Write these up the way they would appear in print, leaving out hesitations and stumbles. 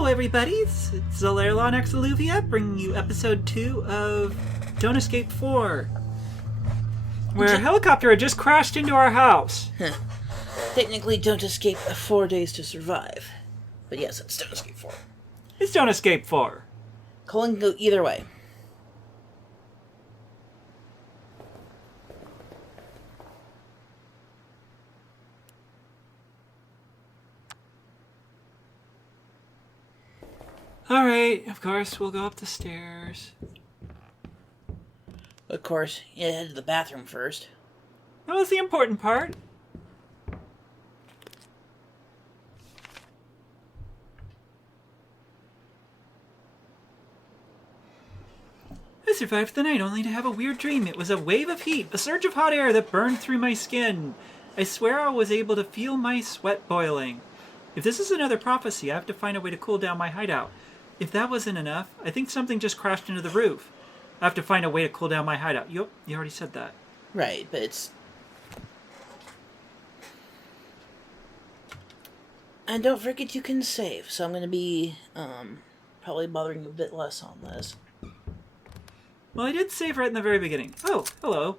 Hello, everybody. It's Zalairlon X Alluvia bringing you episode 2 of Don't Escape 4, where a helicopter had just crashed into our house. Technically, Don't Escape 4 Days to Survive. But yes, it's Don't Escape 4. It's Don't Escape 4. Colin can go either way. Alright, of course, we'll go up the stairs. Of course, you head to the bathroom first. That was the important part. I survived the night only to have a weird dream. It was a wave of heat, a surge of hot air that burned through my skin. I swear I was able to feel my sweat boiling. If this is another prophecy, I have to find a way to cool down my hideout. If that wasn't enough, I think something just crashed into the roof. I have to find a way to cool down my hideout. Yup, you already said that. Right, but it's... And don't forget you can save, so I'm going to be, probably bothering you a bit less on this. Well, I did save right in the very beginning. Oh, hello.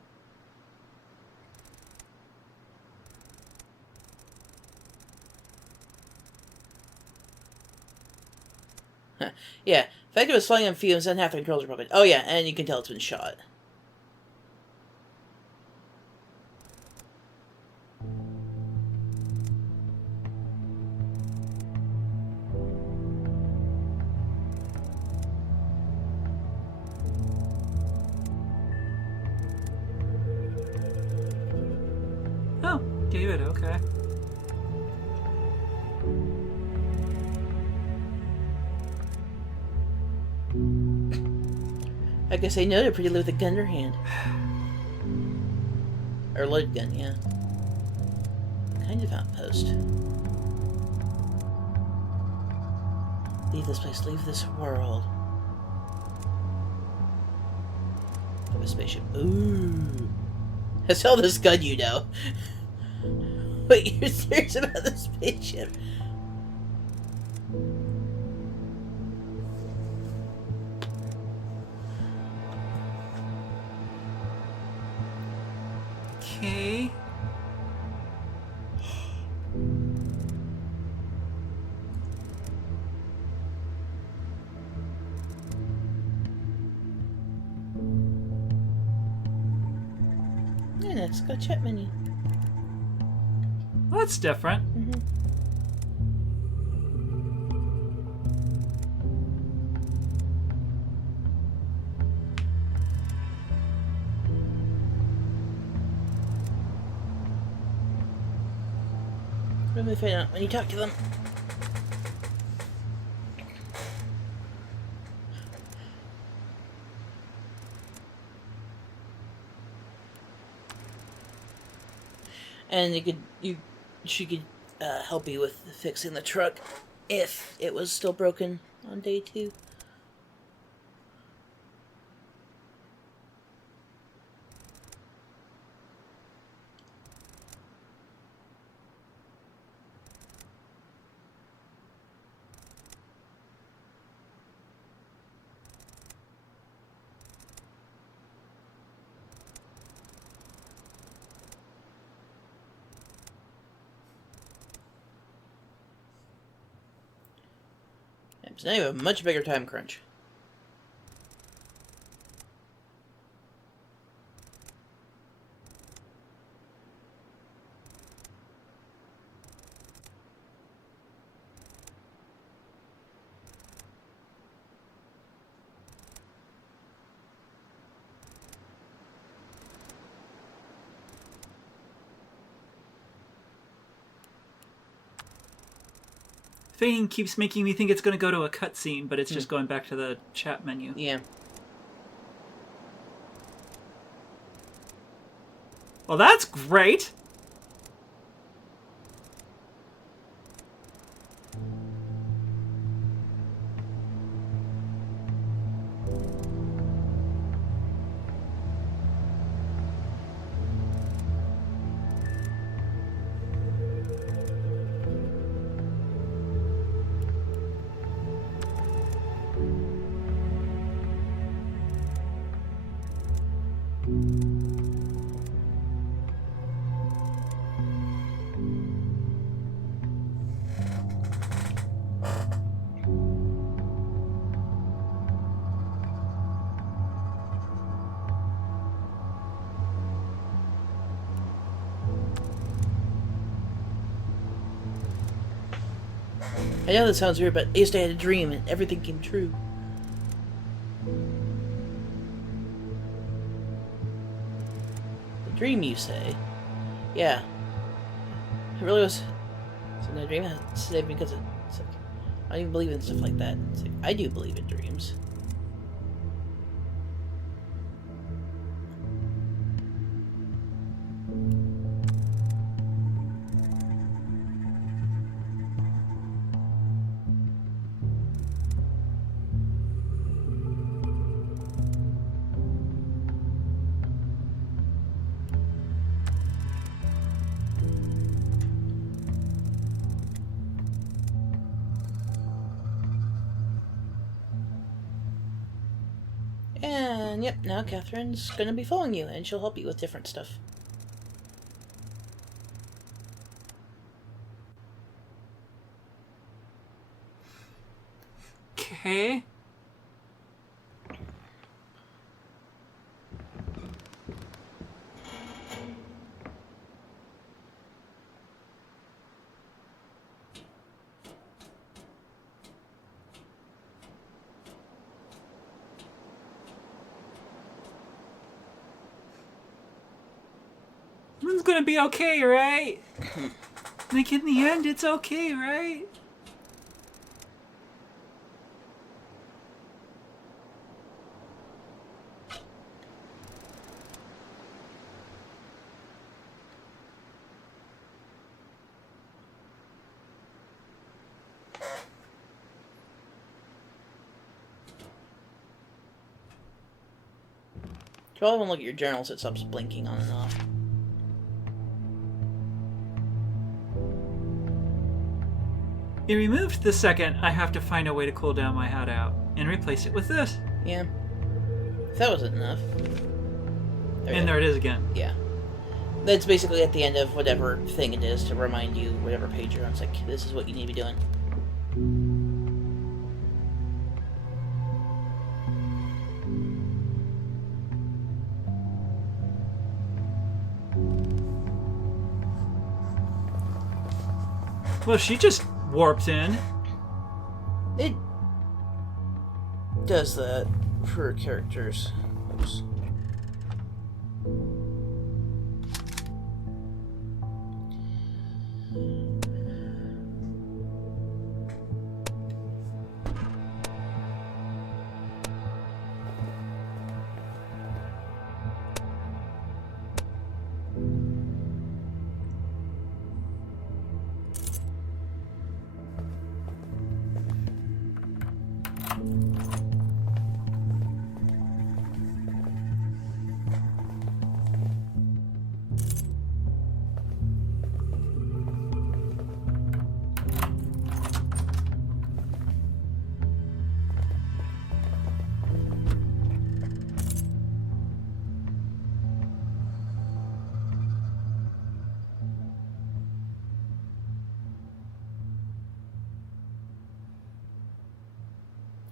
Yeah, the fact it was flying on fumes and half the controls are broken. Oh yeah, and you can tell it's been shot. Oh, David, okay. I guess they know they're pretty low with a gun in their hand. Or loaded gun, yeah. Kind of outpost. Leave this place, leave this world. Have a spaceship. Ooh. That's all this gun you know. Wait, you're serious about the spaceship? Okay. Yeah, let's go chat menu. Well, that's different. What do they find out when you talk to them? And she could help you with fixing the truck if it was still broken on day 2. So now you have a much bigger time crunch. Fading keeps making me think it's going to go to a cutscene, but it's just going back to the chat menu. Yeah. Well, that's great! I know that sounds weird, but yesterday I had a dream and everything came true. The dream, you say? Yeah. It really was. So the dream saved me because it's like, I don't even believe in stuff like that. It's like, I do believe in dreams. And yep, now Catherine's gonna be following you, and she'll help you with different stuff. Okay. It's gonna be okay, right? Like, in the end, it's okay, right? You probably want to look at your journal so it stops blinking on and off. It removed the second I have to find a way to cool down my hideout and replace it with this. Yeah. If that wasn't enough. And there it is again. Yeah. That's basically at the end of whatever thing it is to remind you, whatever page you're on. It's like, this is what you need to be doing. Well, she just warped in. It does that for characters. Oops.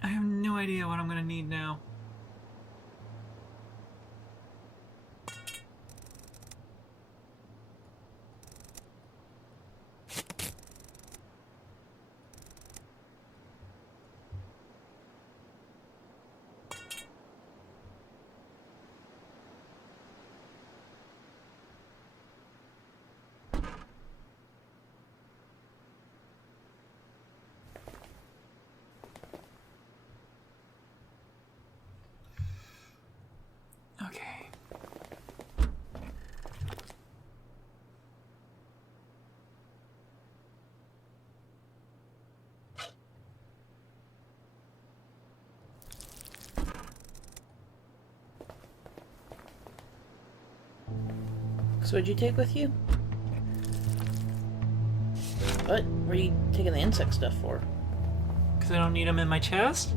I have no idea what I'm gonna need now. Okay. So what'd you take with you? What? What are you taking the insect stuff for? Because I don't need them in my chest?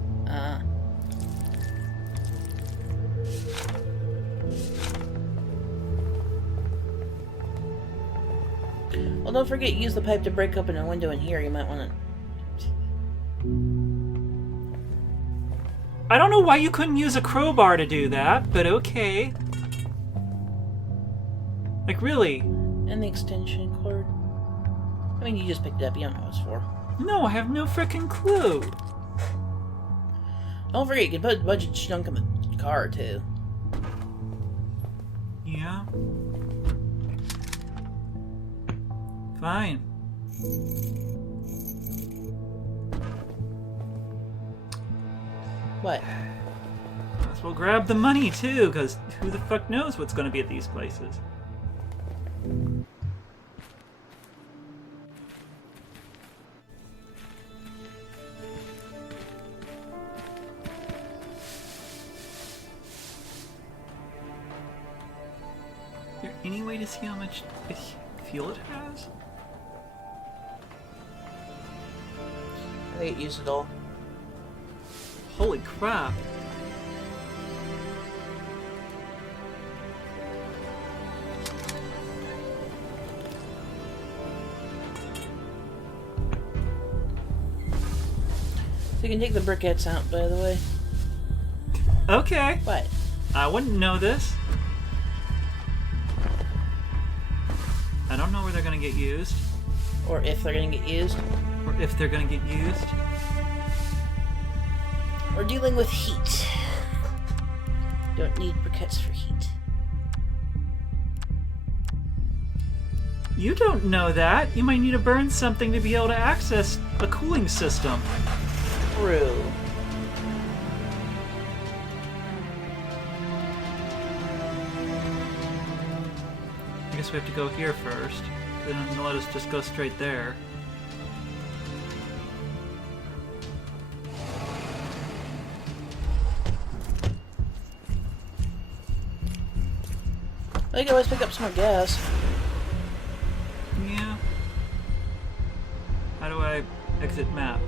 Well, don't forget, use the pipe to break open a window in here. You might want to... I don't know why you couldn't use a crowbar to do that, but okay. Like, really? And the extension cord. I mean, you just picked it up. You don't know what it's for. No, I have no frickin' clue. Don't forget, you can put a bunch of junk in the car, too. Yeah. Fine. What? Might as well grab the money too, because who the fuck knows what's going to be at these places. Is there any way to see how much fuel it has? I think it used it all. Holy crap. So you can take the briquettes out, by the way. Okay. What? I wouldn't know this. I don't know where they're going to get used. Or if they're gonna get used. Or if they're going to get used. We're dealing with heat. Don't need briquettes for heat. You don't know that. You might need to burn something to be able to access a cooling system. True. I guess we have to go here first. They don't let us just go straight there. I can always pick up some more gas. Yeah. How do I exit map?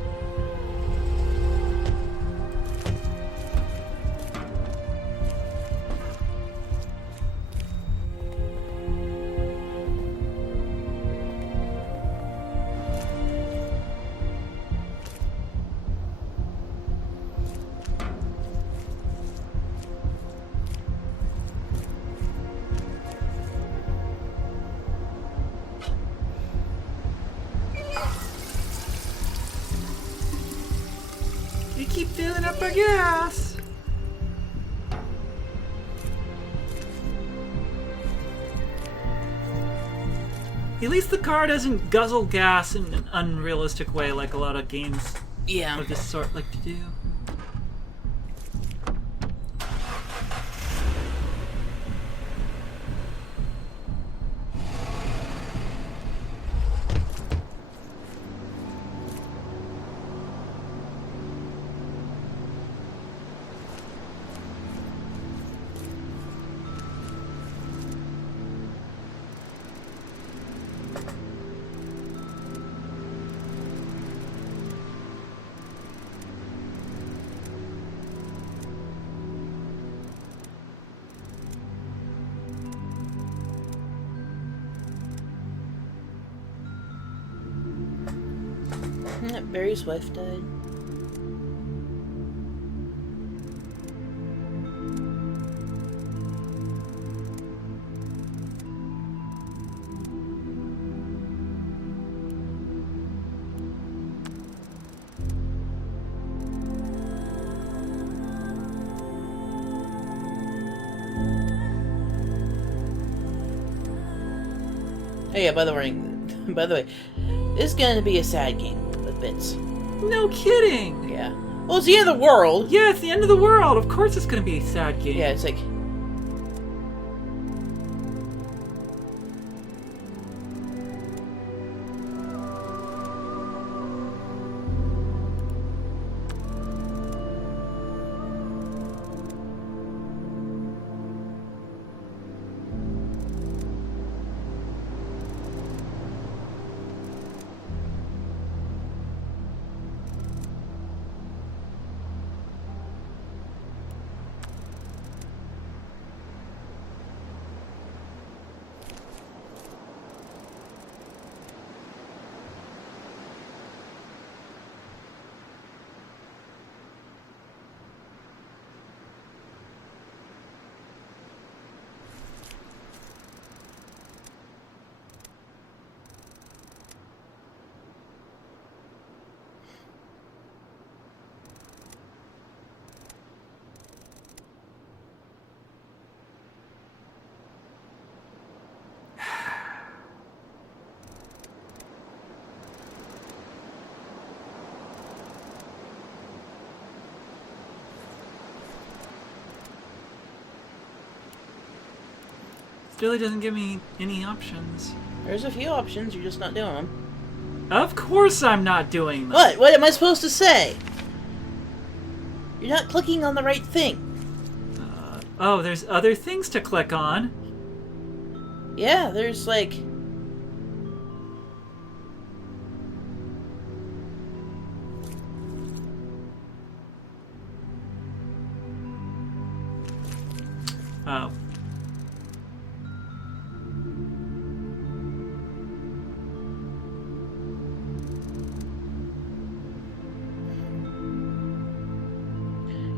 You keep filling up our gas! At least the car doesn't guzzle gas in an unrealistic way like a lot of games Yeah. of this sort like to do. Barry's wife died. Oh yeah, by the way, this is gonna be a sad game with bits. No kidding! Yeah. Well, it's the end of the world. Yeah, it's the end of the world. Of course it's gonna be a sad game. Yeah, it's like. Still, it doesn't give me any options. There's a few options, you're just not doing them. Of course I'm not doing them. What? What am I supposed to say? You're not clicking on the right thing. Oh, there's other things to click on. Yeah, there's like... Oh.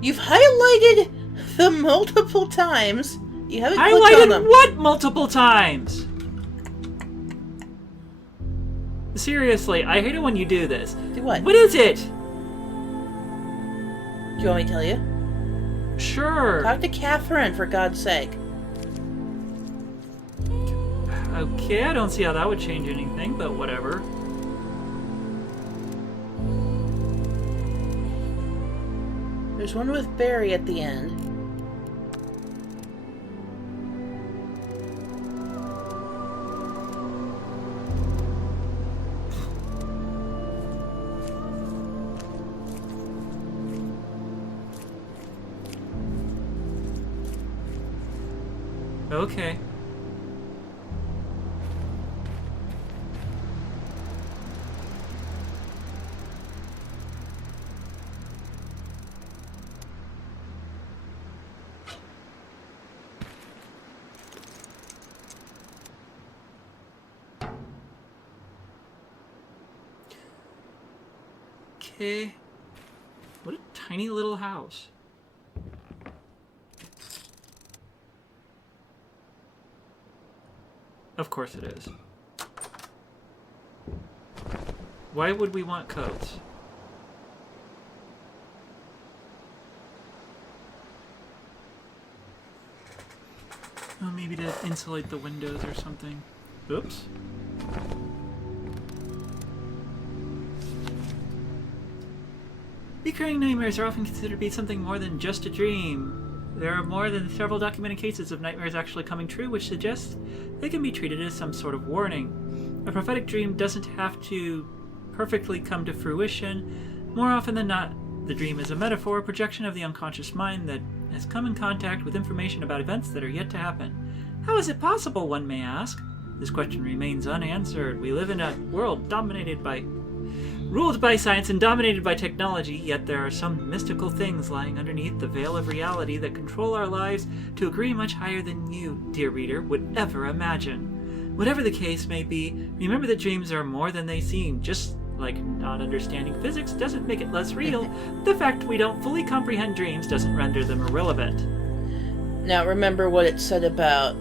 You've highlighted them multiple times. You haven't clicked on them. Highlighted what multiple times? Seriously, I hate it when you do this. Do what? What is it? Do you want me to tell you? Sure. Talk to Catherine, for God's sake. Okay, I don't see how that would change anything, but whatever. There's one with Barry at the end. Okay. Okay. What a tiny little house. Of course it is. Why would we want codes? Oh, maybe to insulate the windows or something. Oops. Recurring nightmares are often considered to be something more than just a dream. There are more than several documented cases of nightmares actually coming true, which suggests they can be treated as some sort of warning. A prophetic dream doesn't have to perfectly come to fruition. More often than not, the dream is a metaphor, a projection of the unconscious mind that has come in contact with information about events that are yet to happen. How is it possible, one may ask? This question remains unanswered. We live in a world ruled by science and dominated by technology, yet there are some mystical things lying underneath the veil of reality that control our lives to a degree much higher than you, dear reader, would ever imagine. Whatever the case may be, remember that dreams are more than they seem. Just like not understanding physics doesn't make it less real, the fact we don't fully comprehend dreams doesn't render them irrelevant. Now, remember what it said about,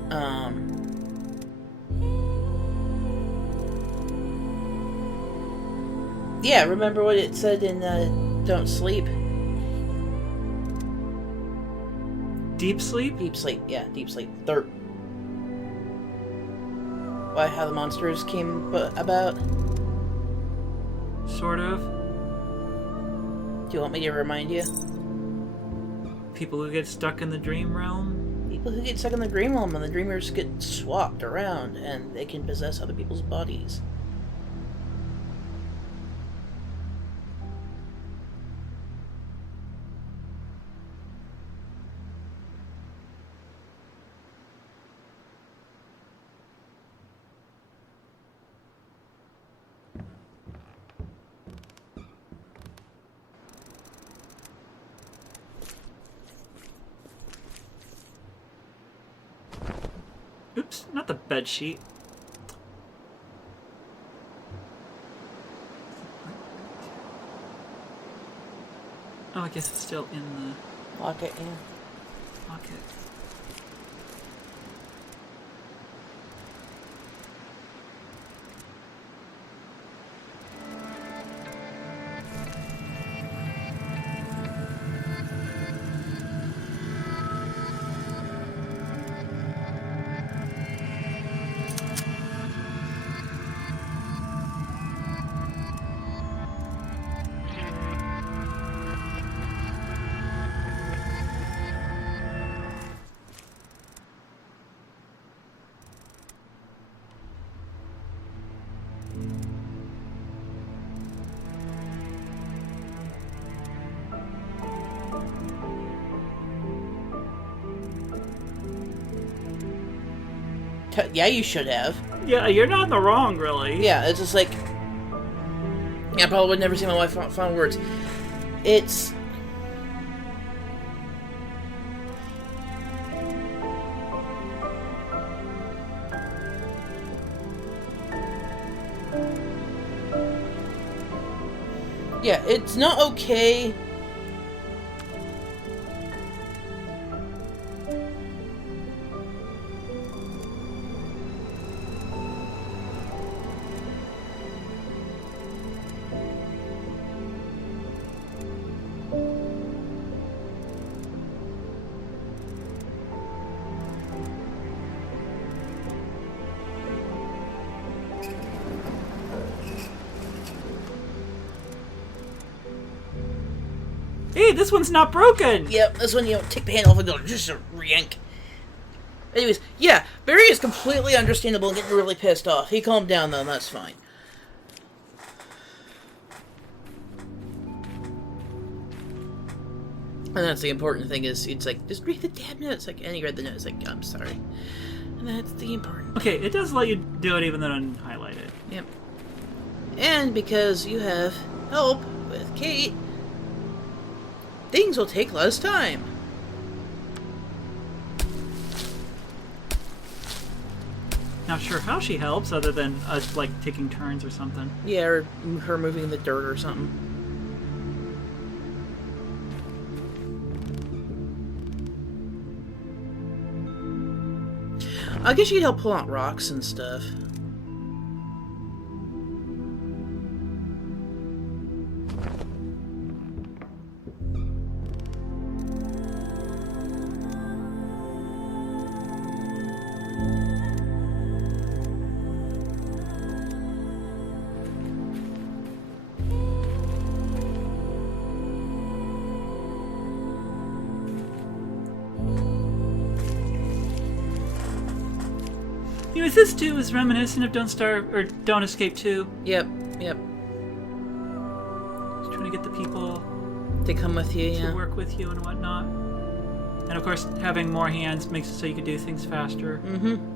yeah, remember what it said in, Don't Sleep? Deep sleep? Deep Sleep, yeah, Deep Sleep. Third. Why, how the monsters came about? Sort of. Do you want me to remind you? People who get stuck in the dream realm? People who get stuck in the dream realm and the dreamers get swapped around and they can possess other people's bodies. Oops, not the bed sheet. Oh, I guess it's still in the Locket, yeah. pocket. Yeah, you should have. Yeah, you're not in the wrong, really. Yeah, it's just like... Yeah, I probably would never say my wife's final words. It's... Yeah, it's not okay. Hey, this one's not broken! Yep, this one, take the handle off and go, just a yank. Anyways, yeah, Barry is completely understandable and getting really pissed off. He calmed down, though, and that's fine. And that's the important thing is, it's like, just read the damn note. It's like, and he read the note, it's like, I'm sorry. And that's the important Okay, it does let you do it even though it's unhighlighted. Yep. And because you have help with Kate, things will take less time. Not sure how she helps, other than us, like, taking turns or something. Yeah, or her moving the dirt or something. I guess you could help pull out rocks and stuff. Anyways, this too is reminiscent of Don't Starve or Don't Escape 2. Yep, yep. Just trying to get the people They come with you, to yeah. work with you and whatnot. And of course, having more hands makes it so you can do things faster. Mm-hmm.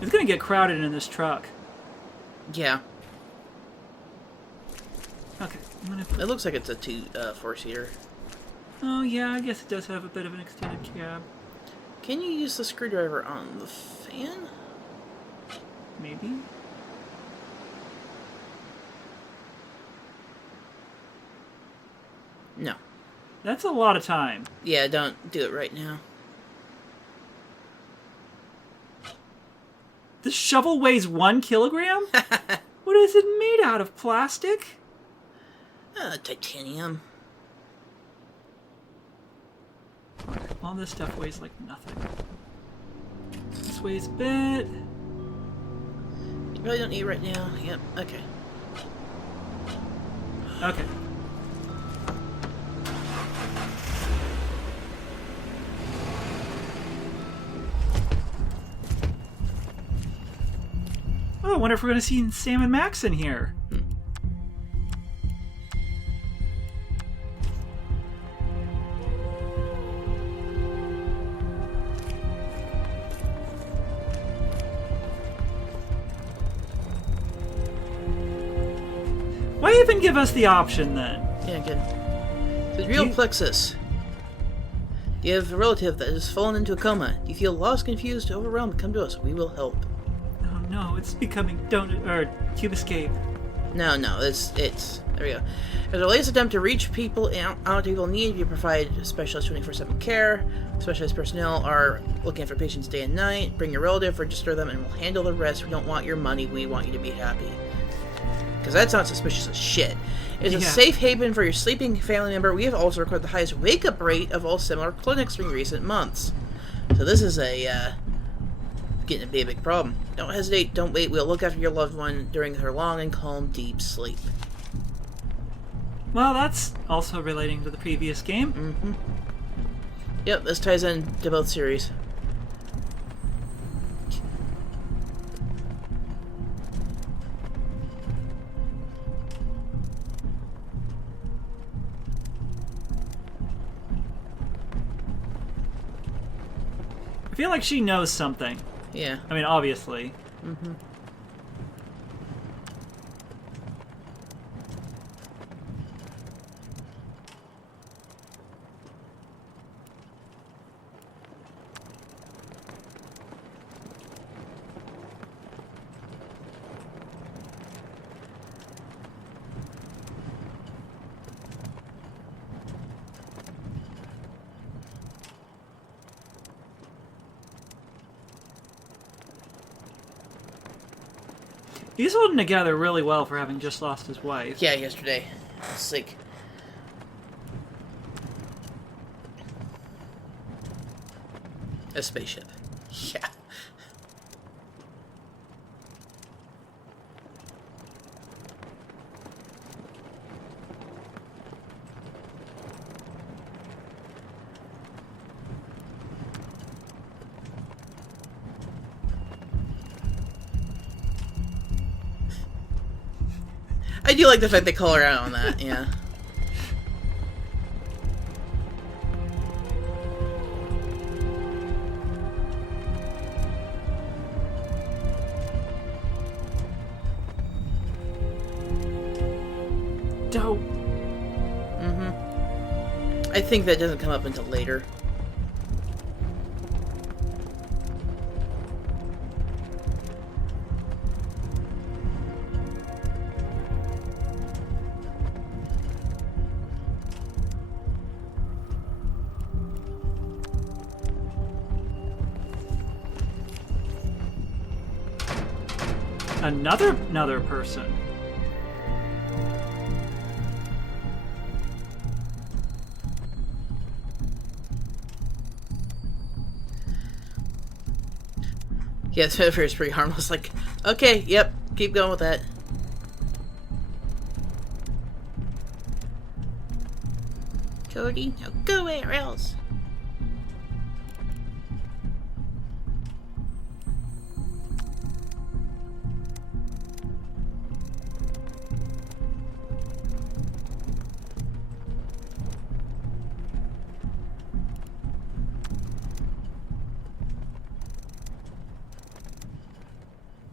It's gonna get crowded in this truck. Yeah. Okay, I'm gonna put... It looks like it's a four-seater. Oh yeah, I guess it does have a bit of an extended cab. Can you use the screwdriver on the fan? Maybe? No. That's a lot of time. Yeah, don't do it right now. This shovel weighs 1 kilogram? What is it made out of? Plastic? Titanium. All this stuff weighs like nothing. This weighs a bit. You probably don't need it right now. Yep, okay. Okay. Oh, I wonder if we're going to see Sam and Max in here. Why even give us the option then? Yeah, good. The real plexus. You have a relative that has fallen into a coma. You feel lost, confused, overwhelmed, come to us. We will help. Oh no, it's becoming Cube Escape. No, it's there we go. As a latest attempt to reach people out people in need, you provide specialized 24/7 care. Specialized personnel are looking for patients day and night. Bring your relative, register them, and we'll handle the rest. We don't want your money. We want you to be happy. Because that's not suspicious as shit. It's a safe haven for your sleeping family member. We have also recorded the highest wake-up rate of all similar clinics during recent months. So this is getting to be a big problem. Don't hesitate, don't wait. We'll look after your loved one during her long and calm, deep sleep. Well, that's also relating to the previous game. Mm-hmm. Yep, this ties in to both series. I feel like she knows something. Yeah. I mean, obviously. Mm-hmm. He's holding together really well for having just lost his wife. Yeah, yesterday. It's like... a spaceship. Yeah. I do like the fact they call her out on that, yeah. Dope. Mm-hmm. I think that doesn't come up until later. Another person. Yeah, the metaphor is pretty harmless. Like, okay, yep, keep going with that. Cody, now go where else?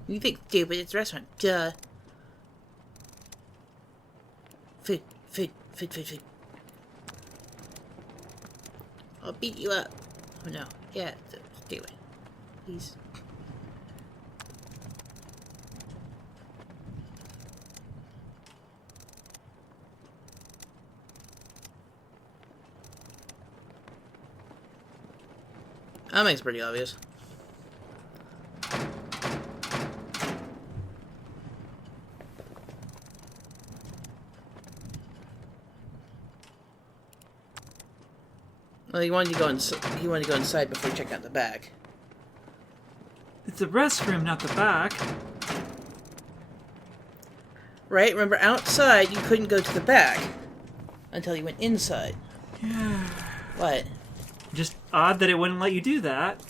You think stupid, it's a restaurant. Duh. Food. I'll beat you up. Oh no. Yeah, stay away. Please. That makes it pretty obvious. Well, he wanted to go inside before he checked out the back. It's the restroom, not the back. Right? Remember, outside you couldn't go to the back until you went inside. Yeah. What? Just odd that it wouldn't let you do that.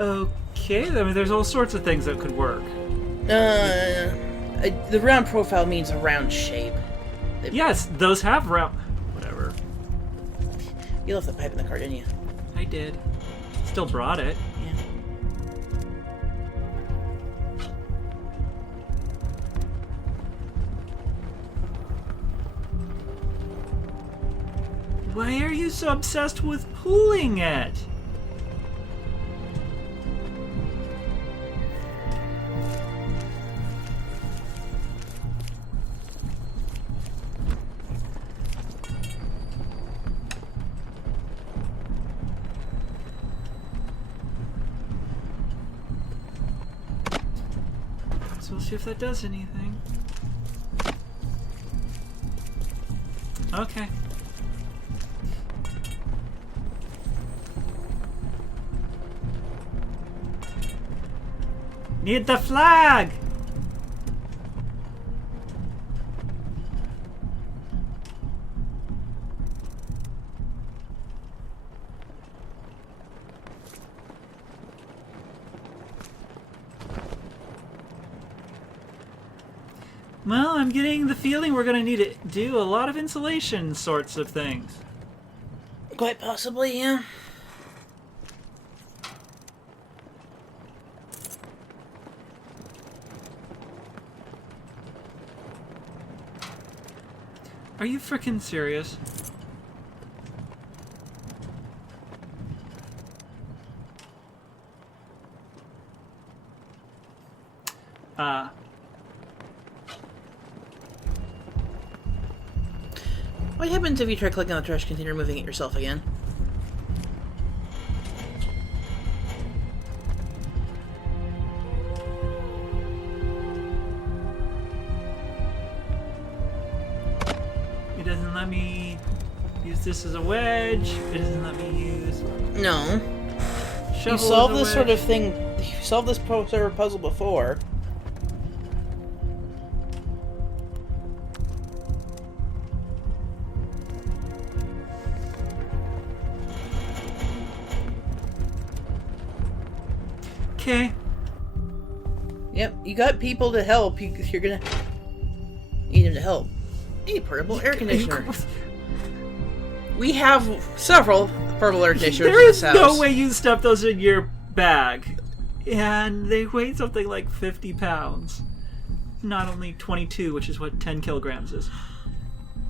Okay, I mean, there's all sorts of things that could work. The round profile means a round shape. Yes, those have round... Whatever. You left the pipe in the car, didn't you? I did. Still brought it. Yeah. Why are you so obsessed with pulling it? So we'll see if that does anything. Okay. Need the flag! Well, I'm getting the feeling we're gonna need to do a lot of insulation sorts of things. Quite possibly, yeah. Are you frickin' serious? What happens if you try clicking on the trash container, moving it yourself again? It doesn't let me use this as a wedge. It doesn't let me use No. shovel You solved as a this sort wedge. of thing. You solved this sort of puzzle before. Okay. Yep, you got people to help. You're gonna need them to help. A portable air conditioner. We have several portable air conditioners There in is this house. no way you stuff those in your bag. And they weigh something like 50 pounds. Not only 22, which is what 10 kilograms is.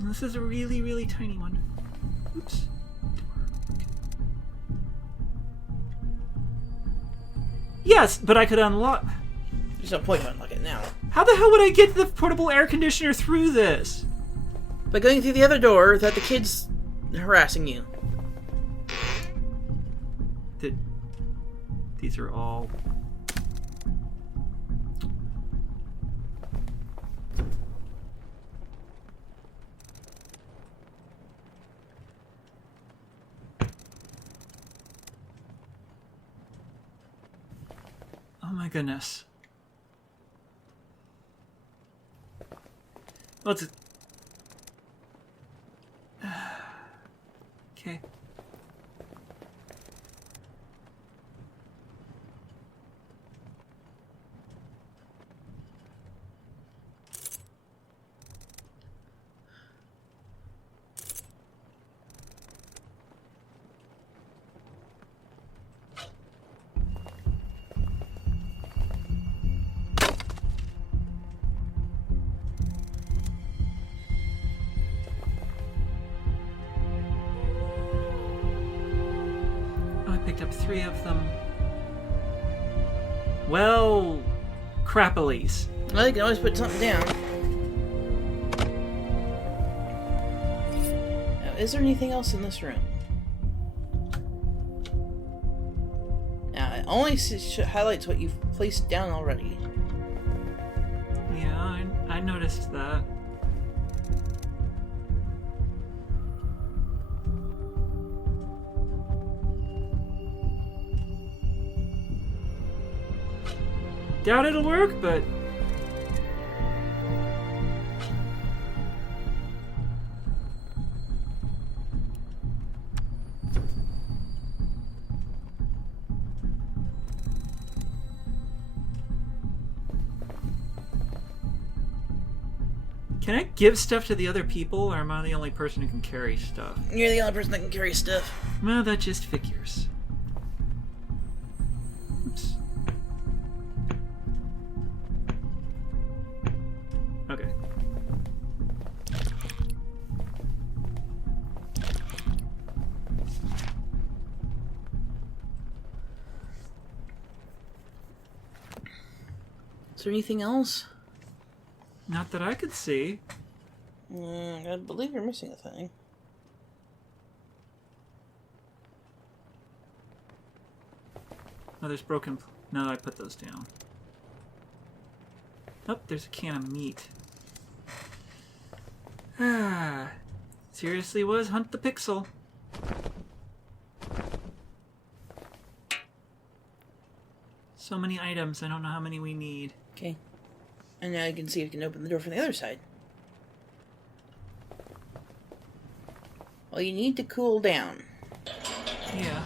And this is a really, really tiny one. Oops. Yes, but I could unlock... There's no point in unlocking it now. How the hell would I get the portable air conditioner through this? By going through the other door that the kid's harassing you. These are all... Oh my goodness. Let's... Okay. Oh, I picked up 3 of them. Well, crappilies. Well, you can always put something down. Now, is there anything else in this room? Now, it only highlights what you've placed down already. Yeah, I noticed that. Doubt it'll work, but... Can I give stuff to the other people, or am I the only person who can carry stuff? You're the only person that can carry stuff. Well, that just figures. Oops. Okay. Is there anything else? Not that I could see. I believe you're missing a thing. Oh, there's broken... No, I put those down. Oh, there's a can of meat. Ah. Seriously was Hunt the Pixel. So many items, I don't know how many we need. Okay. And now you can see if you can open the door from the other side. Well, you need to cool down. Yeah.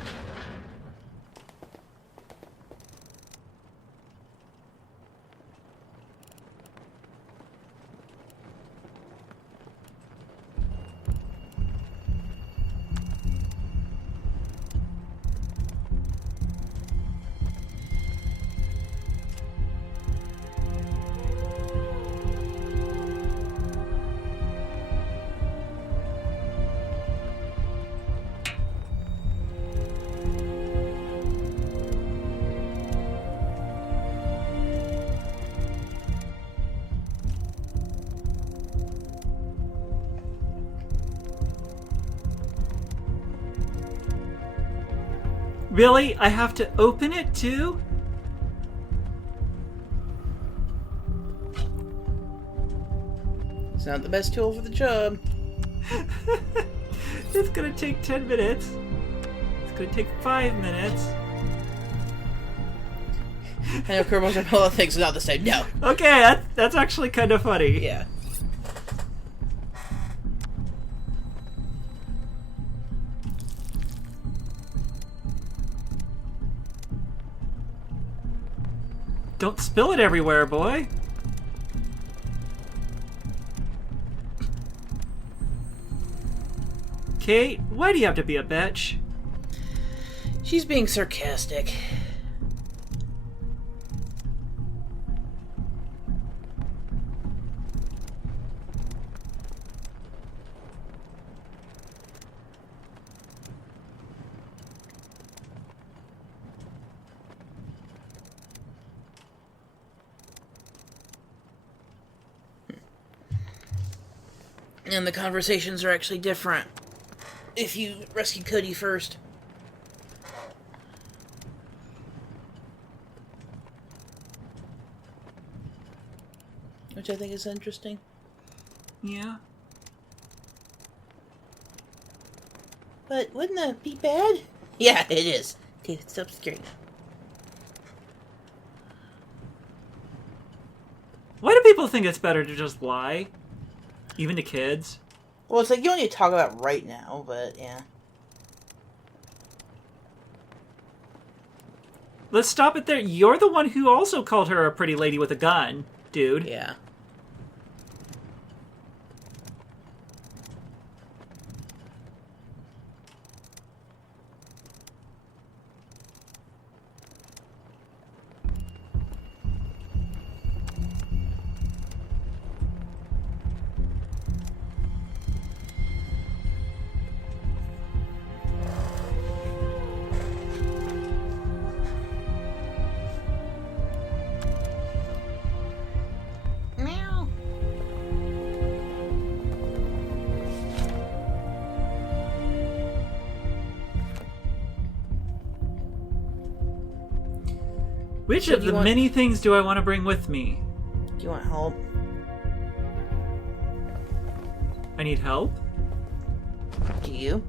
Really? I have to open it too? It's not the best tool for the job. It's gonna take 10 minutes. It's gonna take 5 minutes. I know Kerbal's like, all things not this time. No. Okay, that's actually kind of funny. Yeah. Don't spill it everywhere, boy. Kate, why do you have to be a bitch? She's being sarcastic. And the conversations are actually different if you rescue Cody first. Which I think is interesting. Yeah. But wouldn't that be bad? Yeah, it is. Okay, stop screaming. Why do people think it's better to just lie? Even to kids? Well, it's like you don't need to talk about right now, but yeah. Let's stop it there. You're the one who also called her a pretty lady with a gun, dude. Yeah. Meow. Which So of do you the want- many things do I want to bring with me? Do you want help? I need help? Do you?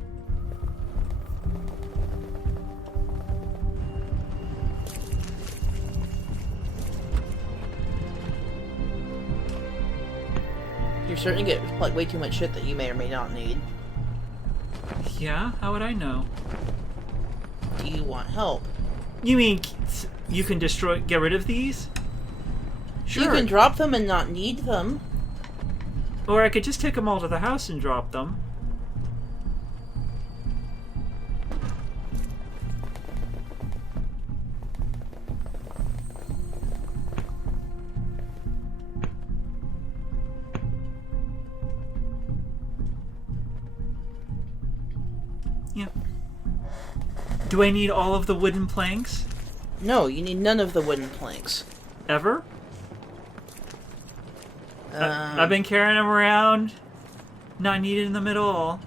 You're starting to get like way too much shit that you may or may not need. Yeah? How would I know? Do you want help? You mean you can get rid of these? Sure. You can drop them and not need them. Or I could just take them all to the house and drop them. Yeah. Do I need all of the wooden planks? No, you need none of the wooden planks. Ever? I've been carrying them around, not needing them at all.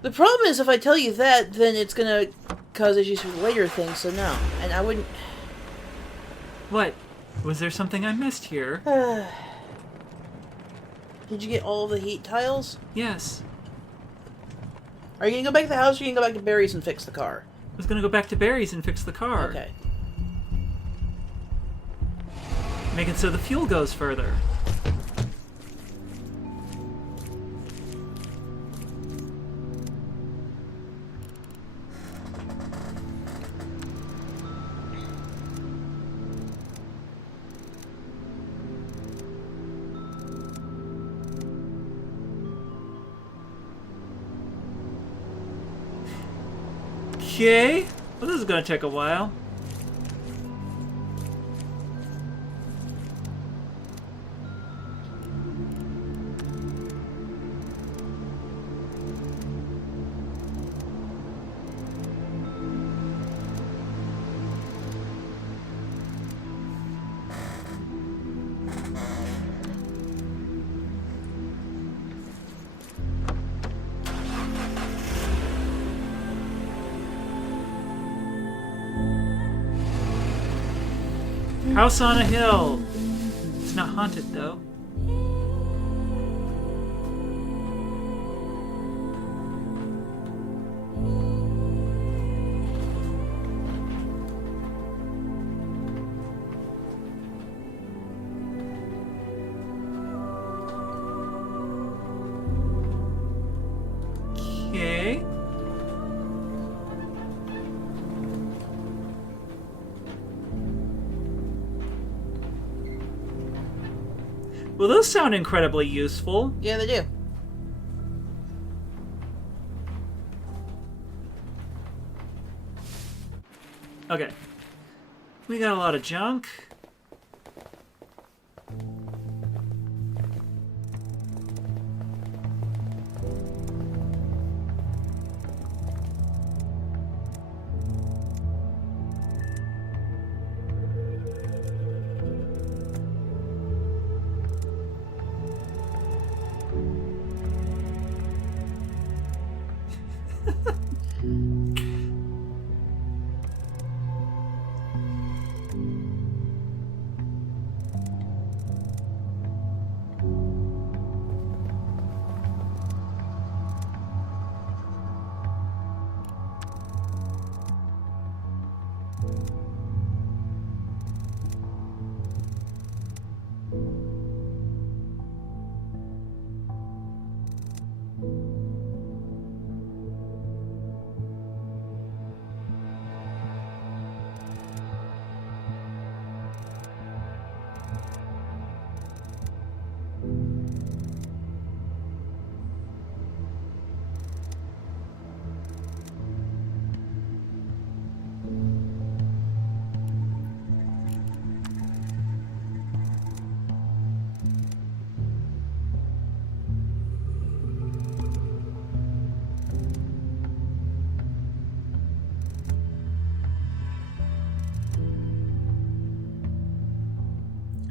The problem is if I tell you that, then it's gonna cause issues with later things, so no. And I wouldn't... What? Was there something I missed here? Did you get all the heat tiles? Yes. Are you gonna go back to the house or are you gonna go back to Barry's and fix the car? I was gonna go back to Barry's and fix the car. Okay. Make it so the fuel goes further. Okay. Well, this is gonna take a while. House on a hill. It's not haunted, though. Okay. Well, those sound incredibly useful. Yeah, they do. Okay. We got a lot of junk.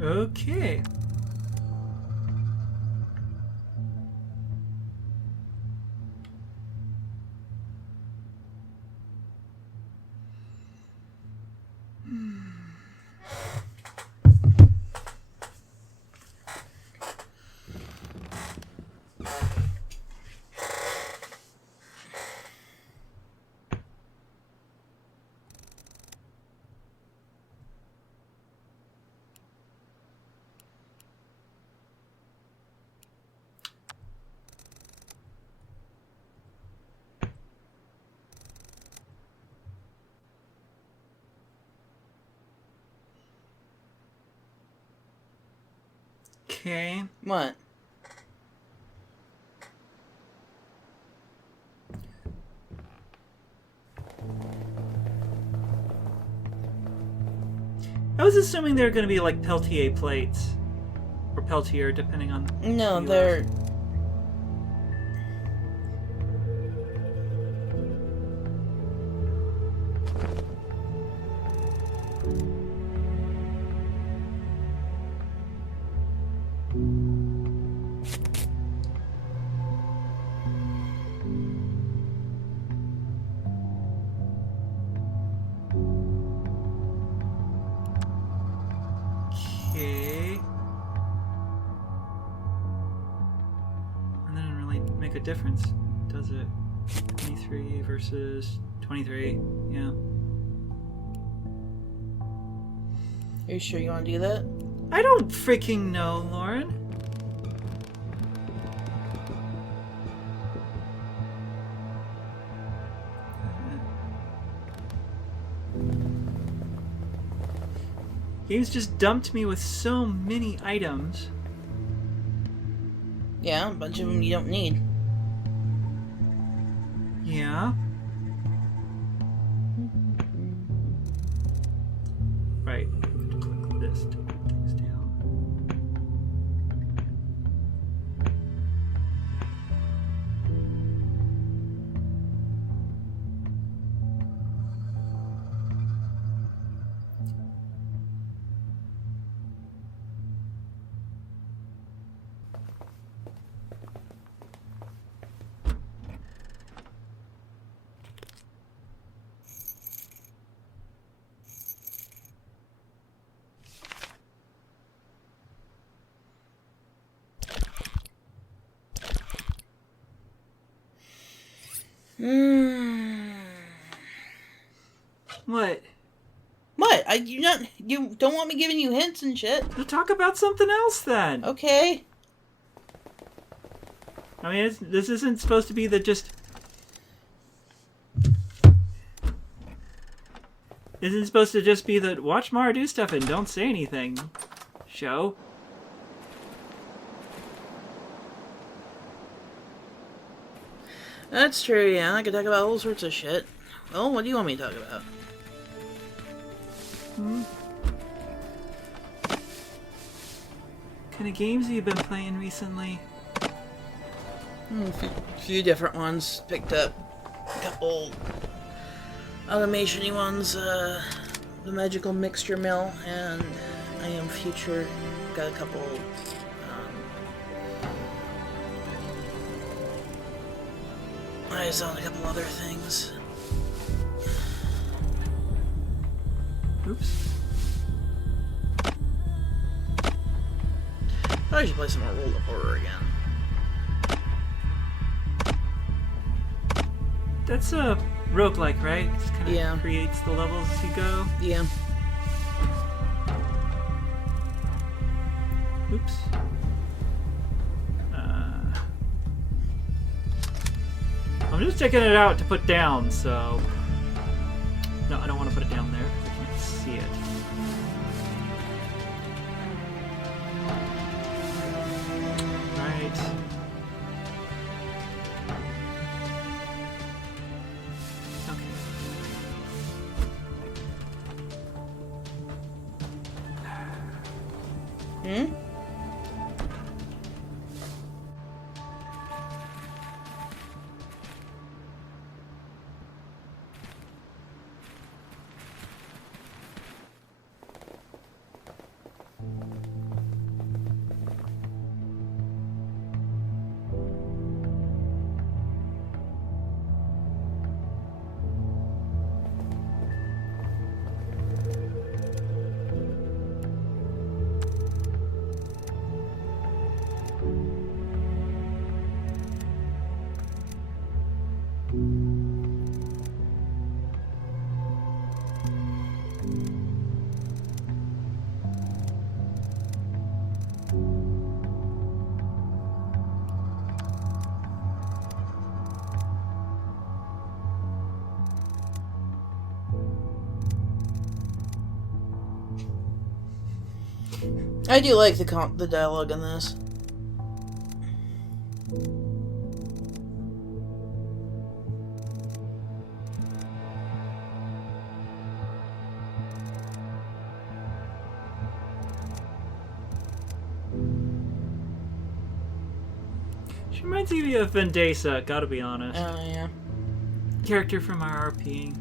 Okay. Okay. What? I was assuming they were going to be like Peltier plates. Or Peltier, depending on... No, who you they're... ask. Okay. And that doesn't really make a difference, does it? 23 versus 23. Yeah. Are you sure you want to do that? I don't freaking know, Lauren. Games just dumped me with so many items. Yeah, a bunch of them you don't need. Yeah. Right. Click this to put things down. What? What? You don't want me giving you hints and shit? We'll talk about something else then. Okay. I mean, this isn't supposed to be the just... Isn't supposed to just be the watch Mara do stuff and don't say anything show. That's true, yeah. I could talk about all sorts of shit. Well, what do you want me to talk about? What kind of games have you been playing recently? A few different ones. Picked up a couple automation-y ones. The Magical Mixture Mill and I Am Future. Got a couple... I was on a couple other things. Oops. I should play some more World of Horror again. That's a roguelike, right? Just kind of Yeah. creates the levels as you go. Yeah. Oops. I'm just checking it out to put down, so... No, I don't want to put it down there. I can't see it. Right. Okay. Hmm? I do like the dialogue in this. She reminds me of Vendesa, gotta be honest. Oh, yeah. Character from RRPing.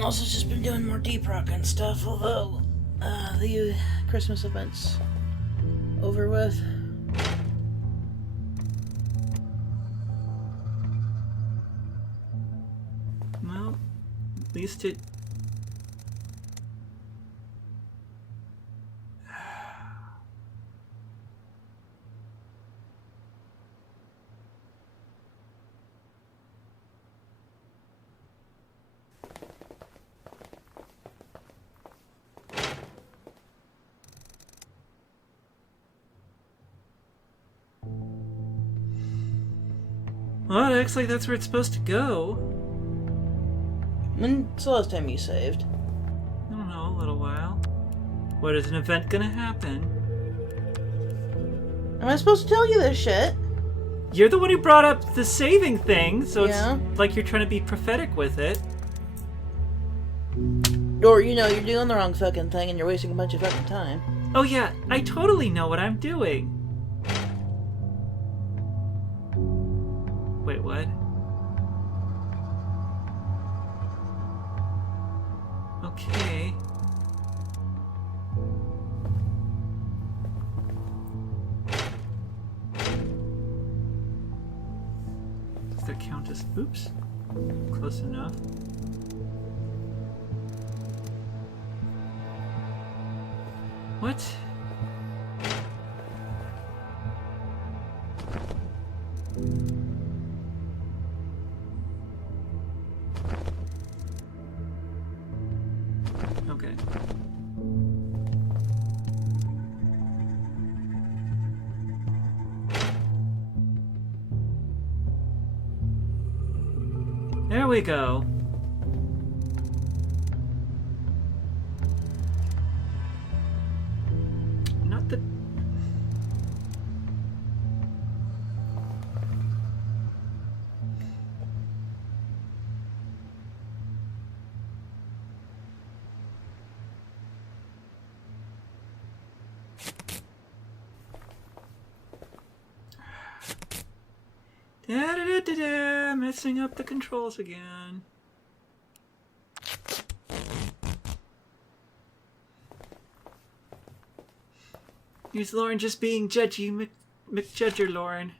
Also just been doing more Deep Rock and stuff, although the Christmas event's over with. Well, at least it... Well, it looks like that's where it's supposed to go. When's the last time you saved? I don't know, a little while. What is an event gonna happen? Am I supposed to tell you this shit? You're the one who brought up the saving thing, so Yeah. it's like you're trying to be prophetic with it. Or, you know, you're doing the wrong fucking thing and you're wasting a bunch of fucking time. Oh yeah, I totally know what I'm doing. Wait, what? Okay. Does that count as... Oops. Close enough. What? Okay. There we go. Not the... Da-da-da-da-da, messing up the controls again. Here's Lauren just being judgy, McJudger Lauren.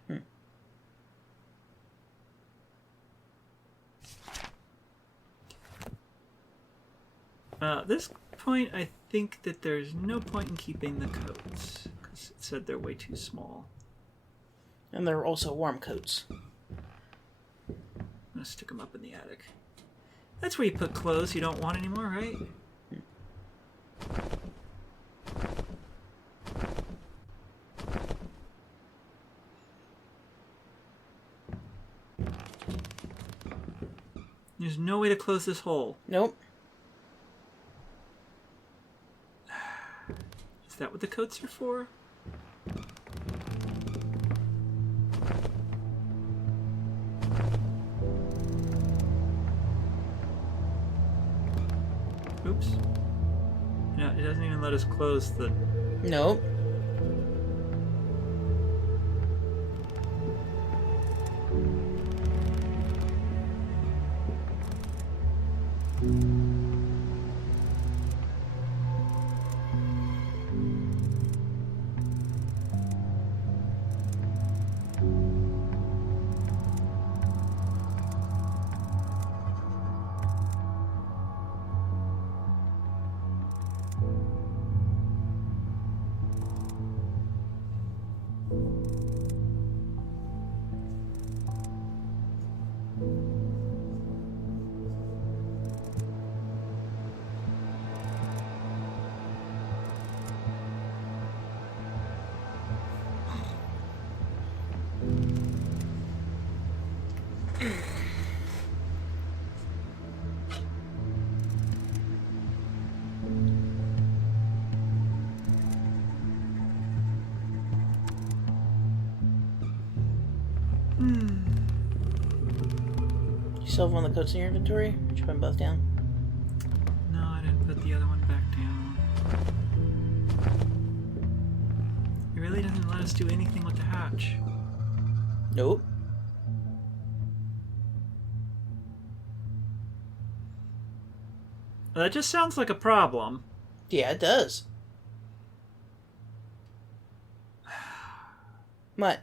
At this point, I think that there's no point in keeping the coats, because it said they're way too small. And there are also warm coats. I'm gonna stick them up in the attic. That's where you put clothes you don't want anymore, right? There's no way to close this hole. Nope. Is that what the coats are for? Oops. No, it doesn't even let us close the... Nope. You still have one of the coats in your inventory? Or did you put them both down? No, I didn't put the other one back down. It really doesn't let us do anything with the hatch. Nope. That just sounds like a problem. Yeah, it does. What?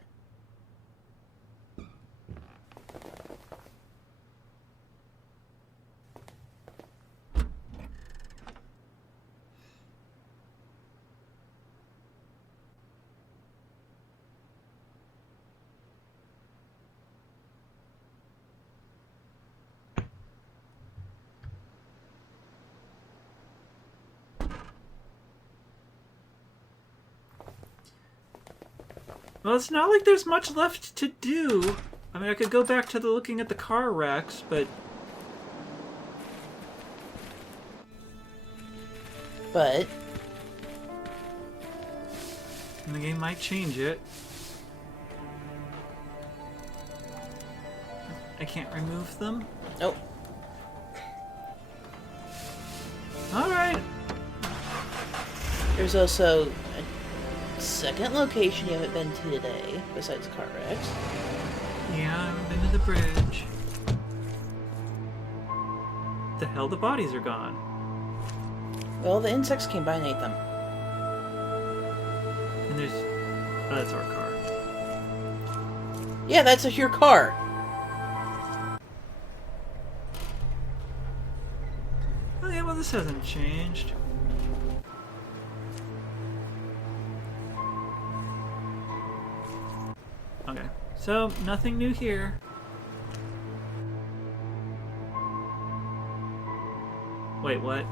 Well, it's not like there's much left to do. I mean, I could go back to the looking at the car wrecks, but... But... And the game might change it. I can't remove them? Nope. Alright. There's also a second location you haven't been to today, besides car wrecks. Yeah, I haven't been to the bridge. The hell, the bodies are gone. Well, the insects came by and ate them. And there's... Oh, that's our car. Yeah, that's your car. Oh yeah, well this hasn't changed. So, nothing new here. Wait, what?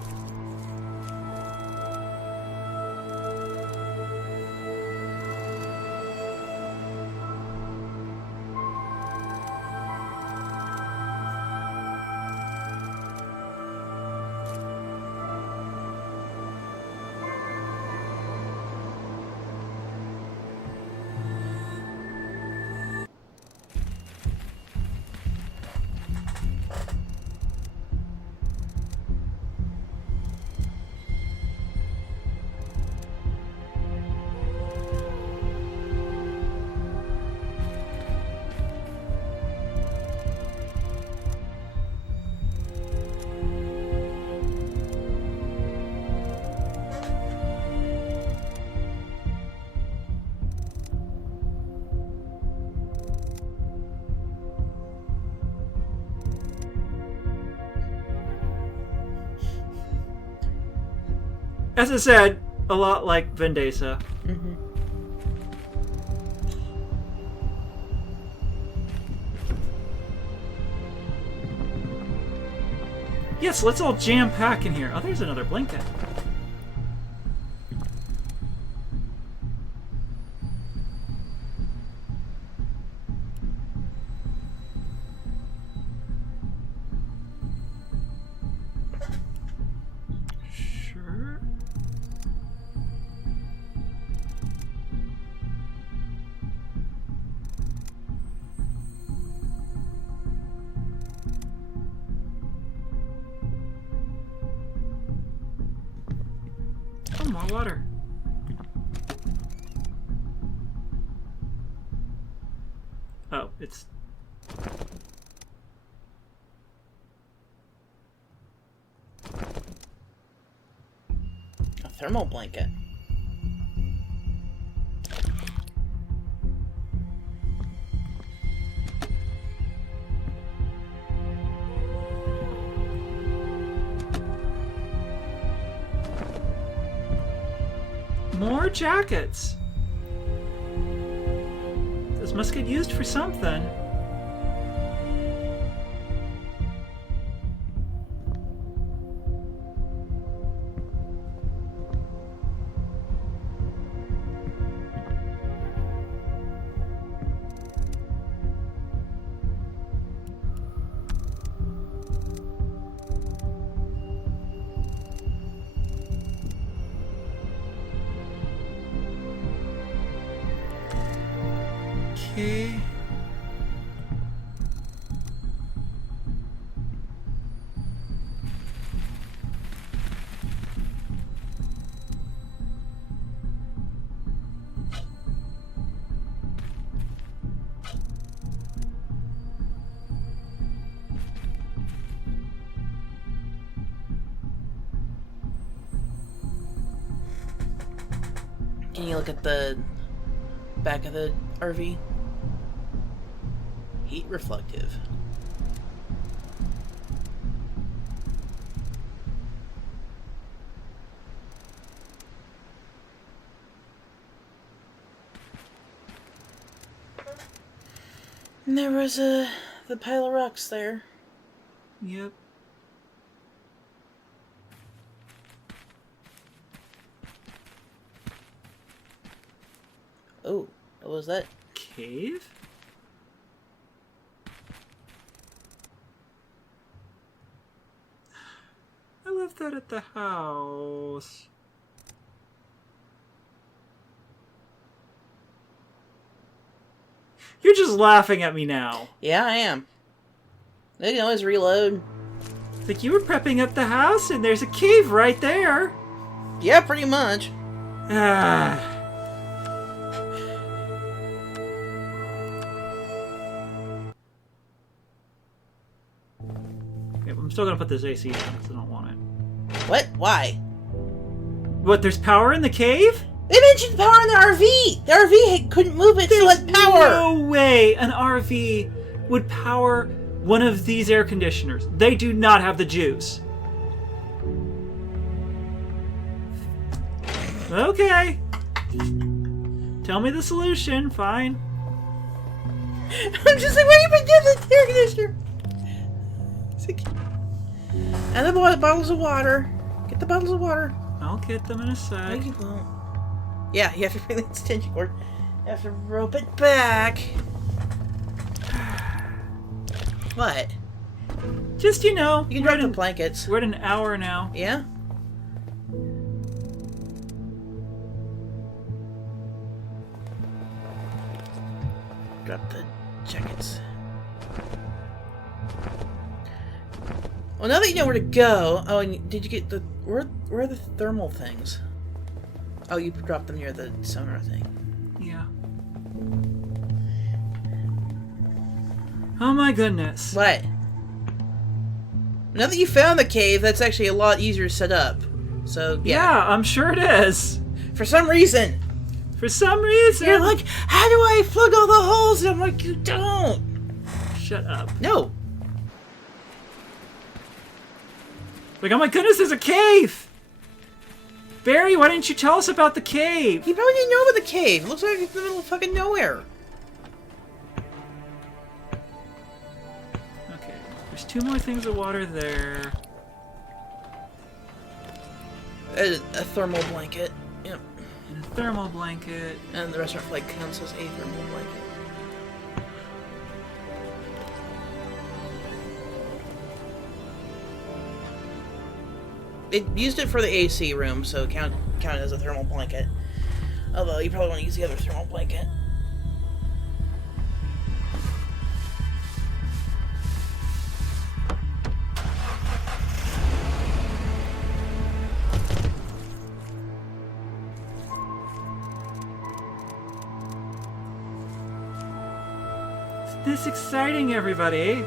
As I said, a lot like Vendesa. Mm-hmm. Yes, let's all jam pack in here. Oh, there's another blanket. Sure. Oh, more water. Oh, it's... A thermal blanket. More jackets! This must get used for something. Okay. Can you look at the back of the RV? Heat reflective. And there was the pile of rocks there. Yep. Oh, what was that? Cave? I left that at the house. You're just laughing at me now. Yeah, I am. They can always reload. Like you were prepping up the house and there's a cave right there. Yeah, pretty much. Ah. Okay, I'm still gonna put this AC down because I don't want it. What? Why? What, there's power in the cave? They mentioned power in the RV! The RV couldn't move it, so it power! No way an RV would power one of these air conditioners. They do not have the juice. Okay. Tell me the solution, fine. I'm just like, why are you doing the air conditioner? It's like, and the bottles of water. Get the bottles of water. I'll get them in a No, sec. you won't. Yeah, you have to bring the extension cord. You have to rope it back. What? Just, You can we're drop at, the an, blankets. we're at an hour now. Yeah? Drop the jackets. Well, now that you know where to go... Oh, and did you get the... Where are the thermal things? Oh, you dropped them near the sonar thing. Yeah. Oh my goodness. What? Now that you found the cave, that's actually a lot easier to set up. So, Yeah, I'm sure it is. For some reason. For some reason. You're like, how do I plug all the holes? And I'm like, you don't. Shut up. No. Like, oh my goodness, there's a cave! Barry, why didn't you tell us about the cave? You probably didn't know about the cave. It looks like it's in the middle of fucking nowhere. Okay, there's 2 more things of water there. A thermal blanket. Yep. And a thermal blanket. And the restaurant flag counts as a thermal blanket. It used it for the AC room, so count it as a thermal blanket. Although you probably want to use the other thermal blanket. Isn't this exciting, everybody?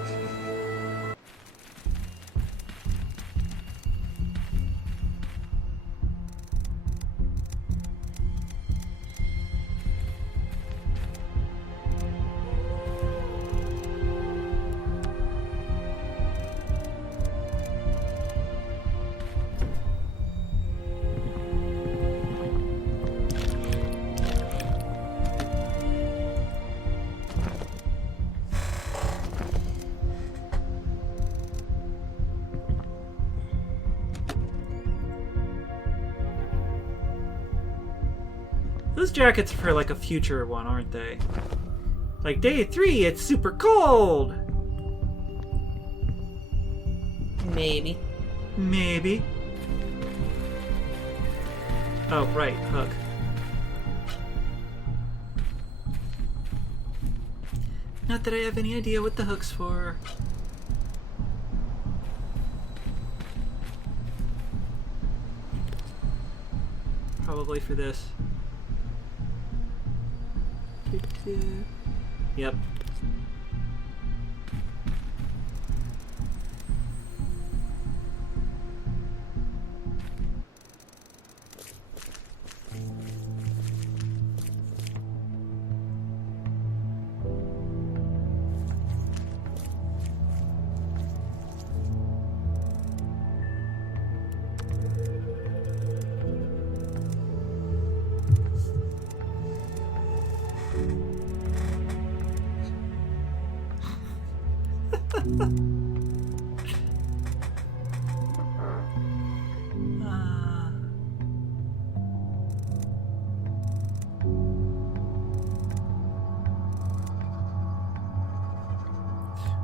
Those jackets are for like a future one, aren't they? Like day 3, it's super cold! Maybe. Maybe. Oh, right, hook. Not that I have any idea what the hook's for. Probably for this. Yep.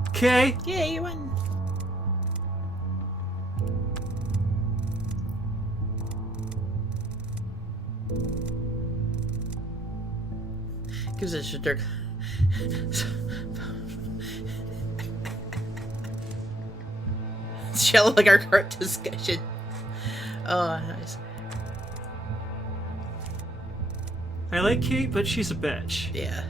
Okay. Yeah, you win. Gives it a jerk. Shallow like our current discussion. Oh, nice. I like Kate, but she's a bitch. Yeah.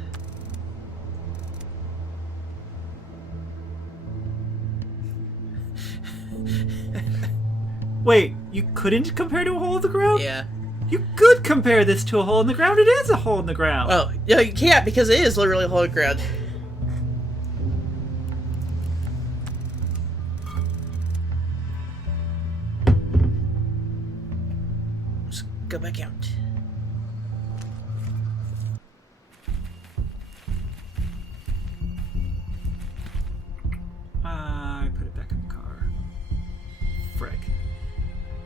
Wait, you couldn't compare to a hole in the ground? Yeah. You could compare this to a hole in the ground. It is a hole in the ground. Oh, no, you can't because it is literally hole ground. Let's go back out.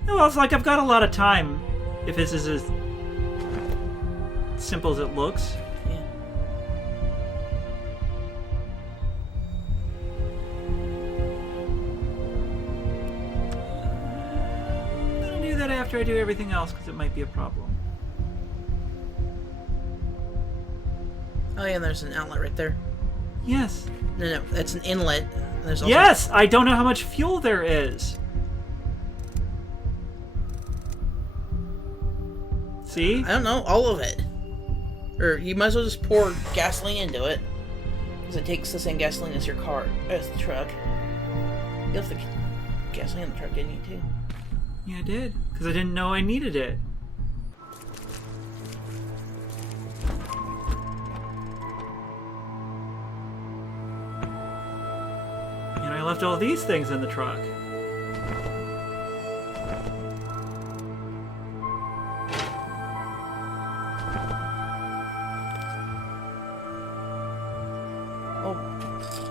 Well, it's like I've got a lot of time. If this is as simple as it looks. Yeah. I'm gonna do that after I do everything else because it might be a problem. Oh yeah, and there's an outlet right there. Yes. No, that's an inlet. There's also... Yes! I don't know how much fuel there is. See? I don't know, all of it. Or you might as well just pour gasoline into it. Because it takes the same gasoline as your car, as the truck. You left the gasoline in the truck, didn't you, too? Yeah, I did. Because I didn't know I needed it. And I left all these things in the truck.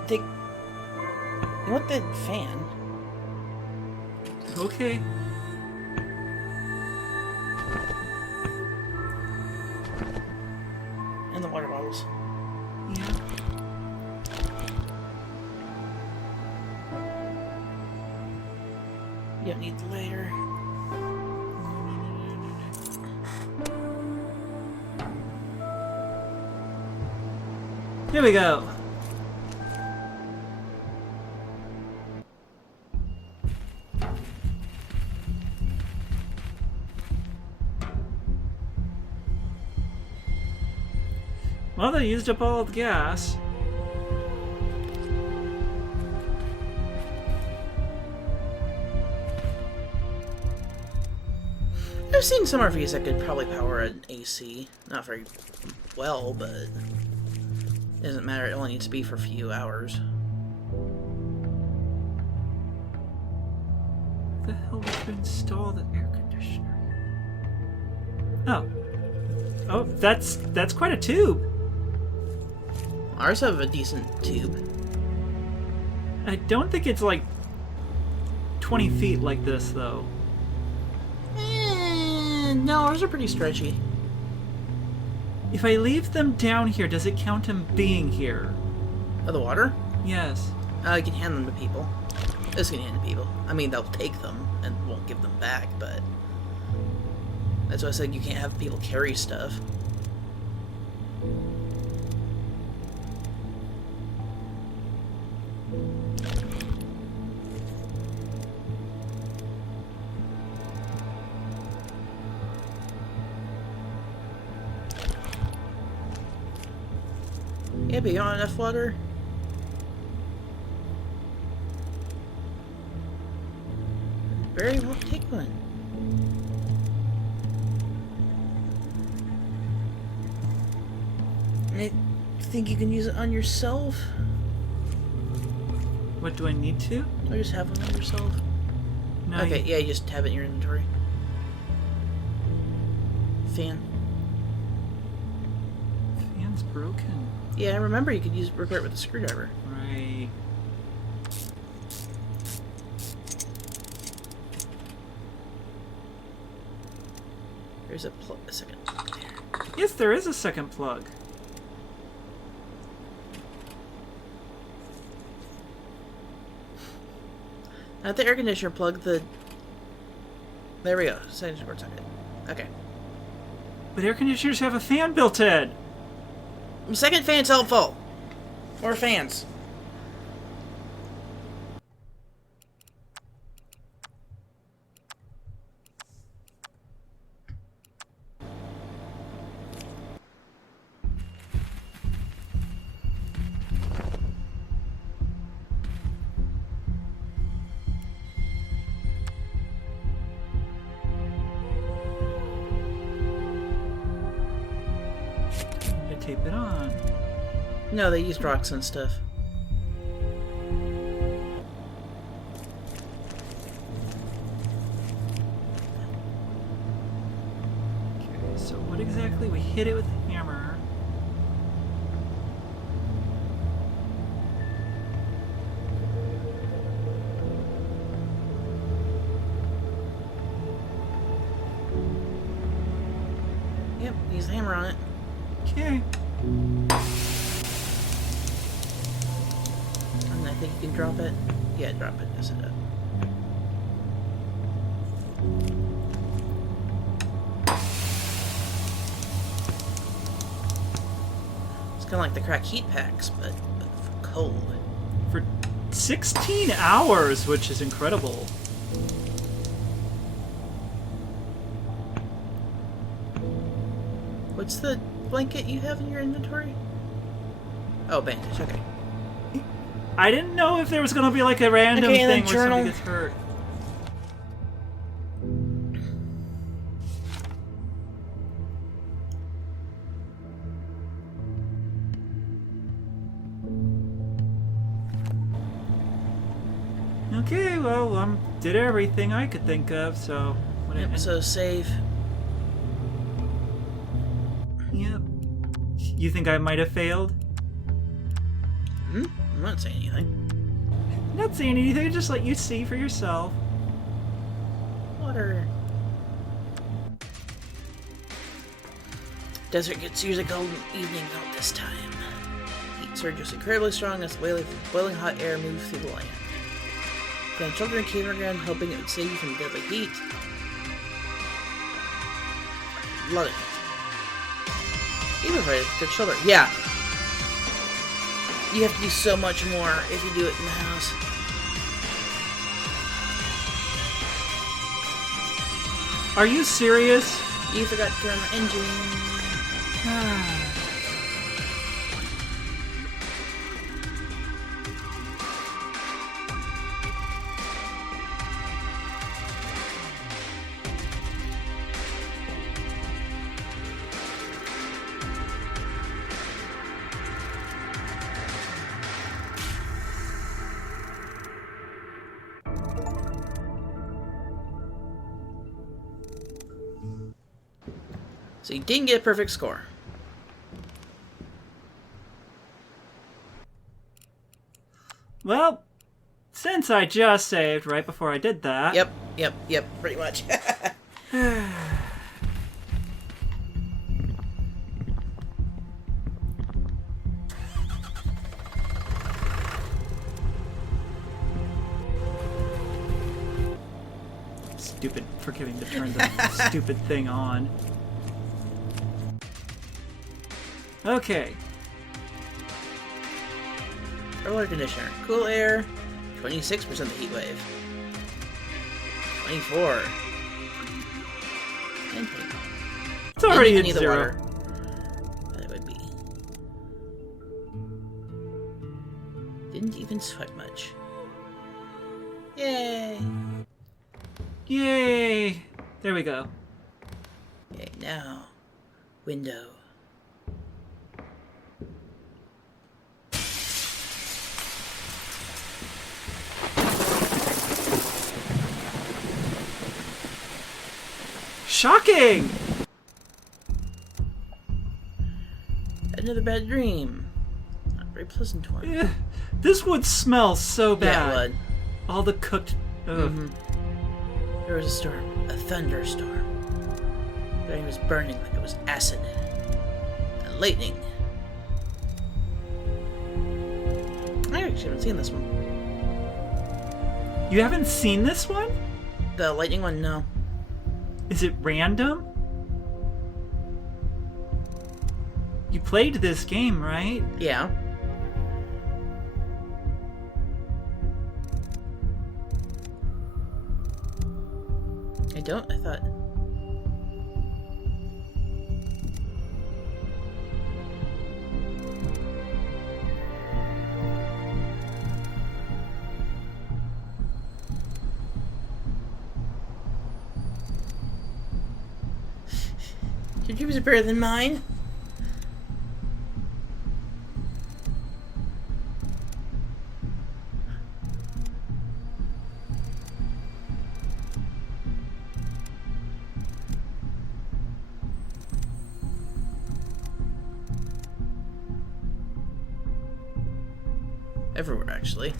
Take... You want the fan? Okay. And the water bottles. Yeah. You don't need the lighter. Here we go. Well, they used up all of the gas. I've seen some RVs that could probably power an AC. Not very well, but it doesn't matter. It only needs to be for a few hours. Where the hell would you install the air conditioner? Oh. Oh, that's quite a tube. Ours have a decent tube. I don't think it's like 20 feet like this, though. No, ours are pretty stretchy. If I leave them down here, does it count them being here? Oh, the water? Yes. You can hand them to people. This can hand to people. I mean, they'll take them and won't give them back, but... That's why I said you can't have people carry stuff. Yeah, but you don't have enough water? Barry won't take one. I think you can use it on yourself? What do I need to? Or just have one on yourself? No. Okay, yeah, you just have it in your inventory. Fan. Fan's broken. Yeah, I remember you could repair it with a screwdriver. Right. There's a second plug there. Yes, there is a second plug. Not the air conditioner plug, the... There we go. Second support socket. Okay. But air conditioners have a fan built in. Second fan's helpful. Or fans. Tape it on. No, they used rocks and stuff. Okay, so what exactly? We hit it with a hammer. use the hammer on it. Okay. And I think you can drop it. Yeah, drop it. Yes, it does. It's kind of like the crack heat packs, but for cold. For 16 hours, which is incredible. What's the blanket you have in your inventory? Oh, bandage. Okay. I didn't know if there was going to be like a random Okay, and thing then where journal. somebody gets hurt. Okay, well, did everything I could think of, so... Yep, so save. Yep. You think I might have failed? I'm not saying anything. Not saying anything, just let you see for yourself. Water. Desert gets usually cold in the evening, not this time. Heat surges incredibly strong as boiling hot air moves through the land. Found shelter in a cave underground, hoping it would save you from the deadly heat. Love it. Even for the children. Yeah. You have to do so much more if you do it in the house. Are you serious? You forgot to turn the engine. So you didn't get a perfect score. Well, since I just saved right before I did that... Yep, pretty much. Stupid forgetting to turn the stupid thing on. Okay. Air conditioner. Cool air. 26% the heat wave. 24. And It's already didn't at need the 0. water. That would be. Didn't even sweat much. Yay! Yay! There we go. Okay, now. Window. Shocking! Another bad dream. Not a very pleasant one. Eh, this would smell so Yeah, bad. it would. All the cooked... Ugh. There was a storm. A thunderstorm. The rain was burning like it was acid. And lightning. I actually haven't seen this one. You haven't seen this one? The lightning one, no. Is it random? You played this game, right? Yeah. I don't, I thought. Your dreams are better than mine. Everywhere, actually.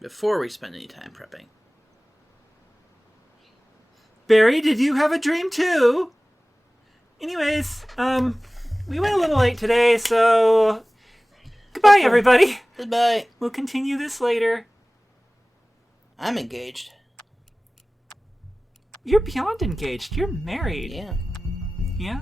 Before we spend any time prepping. Barry, did you have a dream too? Anyways, we went a little late today, so goodbye, Okay. everybody. Goodbye. We'll continue this later. I'm engaged. You're beyond engaged. You're married. Yeah. Yeah?